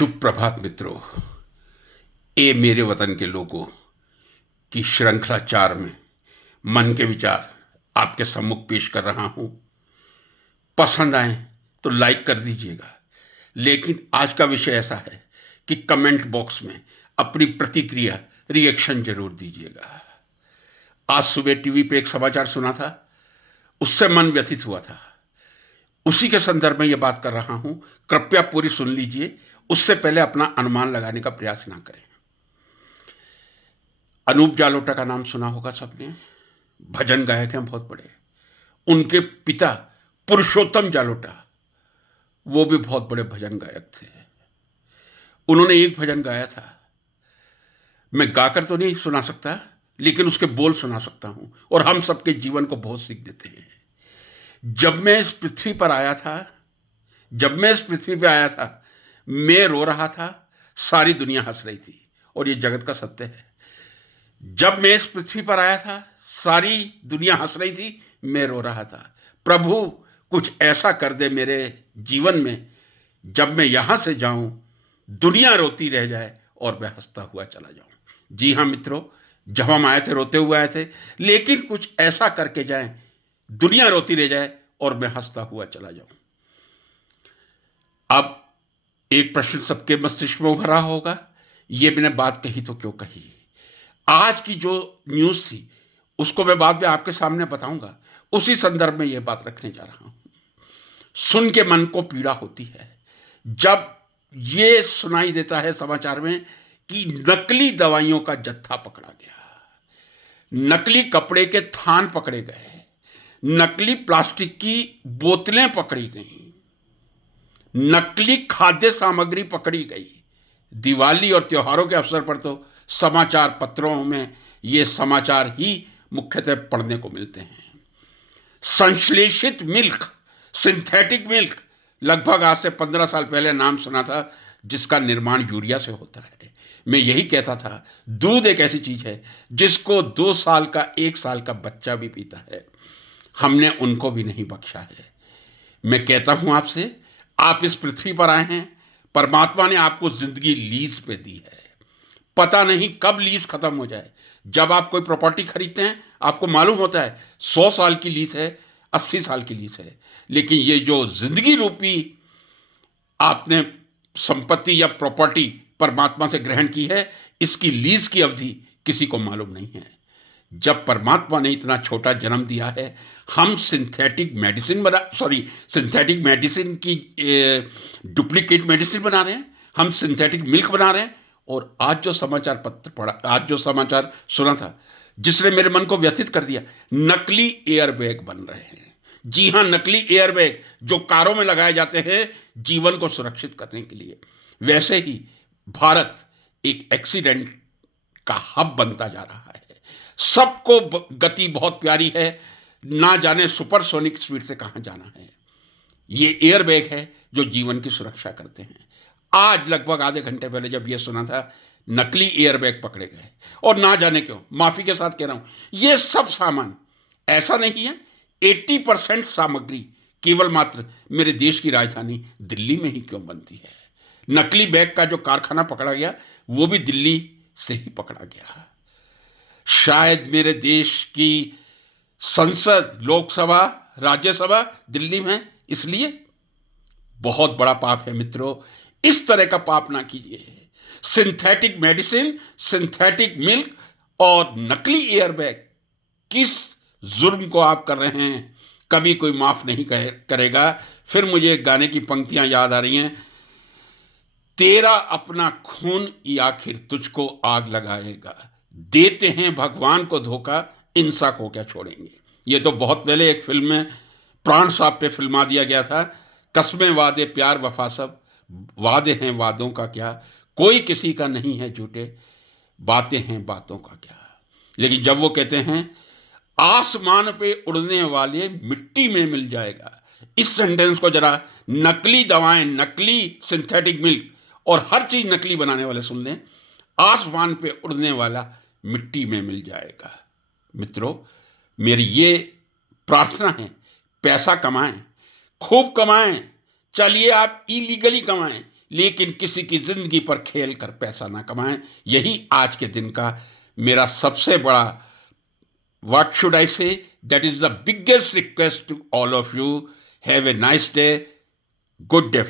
शुभ प्रभात मित्रों। ए मेरे वतन के लोगों की श्रृंखला 4 में मन के विचार आपके सम्मुख पेश कर रहा हूं। पसंद आए तो लाइक कर दीजिएगा, लेकिन आज का विषय ऐसा है कि कमेंट बॉक्स में अपनी प्रतिक्रिया रिएक्शन जरूर दीजिएगा। आज सुबह टीवी पे एक समाचार सुना था, उससे मन व्यथित हुआ था। उसी के संदर्भ में यह बात कर रहा हूं, कृपया पूरी सुन लीजिए। उससे पहले अपना अनुमान लगाने का प्रयास ना करें। अनूप जालोटा का नाम सुना होगा सबने, भजन गायक हैं बहुत बड़े। उनके पिता पुरुषोत्तम जालोटा, वो भी बहुत बड़े भजन गायक थे। उन्होंने एक भजन गाया था, मैं गाकर तो नहीं सुना सकता, लेकिन उसके बोल सुना सकता हूं, और हम सबके जीवन को बहुत सीख देते हैं। जब मैं इस पृथ्वी पर आया था, मैं रो रहा था, सारी दुनिया हंस रही थी, और ये जगत का सत्य है। जब मैं इस पृथ्वी पर आया था, सारी दुनिया हंस रही थी, मैं रो रहा था। प्रभु कुछ ऐसा कर दे मेरे जीवन में, जब मैं यहां से जाऊं दुनिया रोती रह जाए और मैं हंसता हुआ चला जाऊं। जी हां मित्रों, जब हम आए थे रोते हुए आए थे, लेकिन कुछ ऐसा करके जाएं दुनिया रोती रह जाए और मैं हंसता हुआ चला जाऊं। अब एक प्रश्न सबके मस्तिष्क में उभर रहा होगा, ये मैंने बात कही तो क्यों कही। आज की जो न्यूज़ थी उसको मैं बाद में आपके सामने बताऊंगा, उसी संदर्भ में यह बात रखने जा रहा हूं। सुन के मन को पीड़ा होती है जब ये सुनाई देता है समाचार में कि नकली दवाइयों का जत्था पकड़ा गया, नकली कपड़े के थान पकड़े गए, नकली प्लास्टिक की बोतलें पकड़ी गई, नकली खाद्य सामग्री पकड़ी गई। दिवाली और त्योहारों के अवसर पर तो समाचार पत्रों में ये समाचार ही मुख्यतः पढ़ने को मिलते हैं। संश्लेषित मिल्क, सिंथेटिक मिल्क, लगभग आज से 15 साल पहले नाम सुना था, जिसका निर्माण यूरिया से होता है। मैं यही कहता था, दूध एक ऐसी चीज है जिसको 2 साल का 1 साल का बच्चा भी पीता है। हमने उनको भी नहीं बख्शा है। मैं कहता हूं आपसे, आप इस पृथ्वी पर आए हैं, परमात्मा ने आपको जिंदगी लीज पे दी है। पता नहीं कब लीज खत्म हो जाए। जब आप कोई प्रॉपर्टी खरीदते हैं, आपको मालूम होता है 100 साल की लीज है, 80 साल की लीज है, लेकिन ये जो जिंदगी रूपी आपने संपत्ति या प्रॉपर्टी परमात्मा से ग्रहण की है, इसकी लीज की अवधि किसी को मालूम नहीं है। जब परमात्मा ने इतना छोटा जन्म दिया है, हम सिंथेटिक मेडिसिन की डुप्लीकेट मेडिसिन बना रहे हैं, हम सिंथेटिक मिल्क बना रहे हैं। और आज जो समाचार पत्र पढ़ा, आज जो समाचार सुना था, जिसने मेरे मन को व्यथित कर दिया, नकली एयरबैग बन रहे हैं। जी हां, नकली एयरबैग जो कारों में लगाए जाते हैं जीवन को सुरक्षित करने के लिए। वैसे ही भारत एक एक्सीडेंट का हब बनता जा रहा है। सबको गति बहुत प्यारी है, ना जाने सुपरसोनिक स्पीड से कहां जाना है। ये एयरबैग है जो जीवन की सुरक्षा करते हैं। आज लगभग आधे घंटे पहले जब यह सुना था, नकली एयरबैग पकड़े गए, और ना जाने क्यों, माफी के साथ कह रहा हूं, यह सब सामान ऐसा नहीं है। 80% सामग्री केवल मात्र मेरे देश की राजधानी दिल्ली में ही क्यों बनती है। नकली बैग का जो कारखाना पकड़ा गया, वो भी दिल्ली से ही पकड़ा गया। शायद मेरे देश की संसद, लोकसभा, राज्यसभा दिल्ली में, इसलिए बहुत बड़ा पाप है मित्रों। इस तरह का पाप ना कीजिए। सिंथेटिक मेडिसिन, सिंथेटिक मिल्क और नकली एयरबैग, किस जुर्म को आप कर रहे हैं, कभी कोई माफ नहीं करेगा। फिर मुझे गाने की पंक्तियां याद आ रही हैं, तेरा अपना खून ये आखिर तुझको आग लगाएगा, देते हैं भगवान को धोखा, इंसान को क्या छोड़ेंगे। ये तो बहुत पहले एक फिल्म में प्राण साहब पे फिल्मा दिया गया था। कस्में वादे प्यार वफा सब, वादे हैं वादों का क्या, कोई किसी का नहीं है झूठे, बातें हैं बातों का क्या। लेकिन जब वो कहते हैं आसमान पे उड़ने वाले मिट्टी में मिल जाएगा, इस सेंटेंस को जरा नकली दवाएं, नकली सिंथेटिक मिल्क और हर चीज नकली बनाने वाले सुन लें। आसमान पे उड़ने वाला मिट्टी में मिल जाएगा। मित्रों, मेरी ये प्रार्थना है, पैसा कमाएं, खूब कमाएं, चलिए आप इलीगली कमाएं, लेकिन किसी की जिंदगी पर खेल कर पैसा ना कमाएं। यही आज के दिन का मेरा सबसे बड़ा, what should I say, that is the biggest request to all of you. Have a nice day. Good day.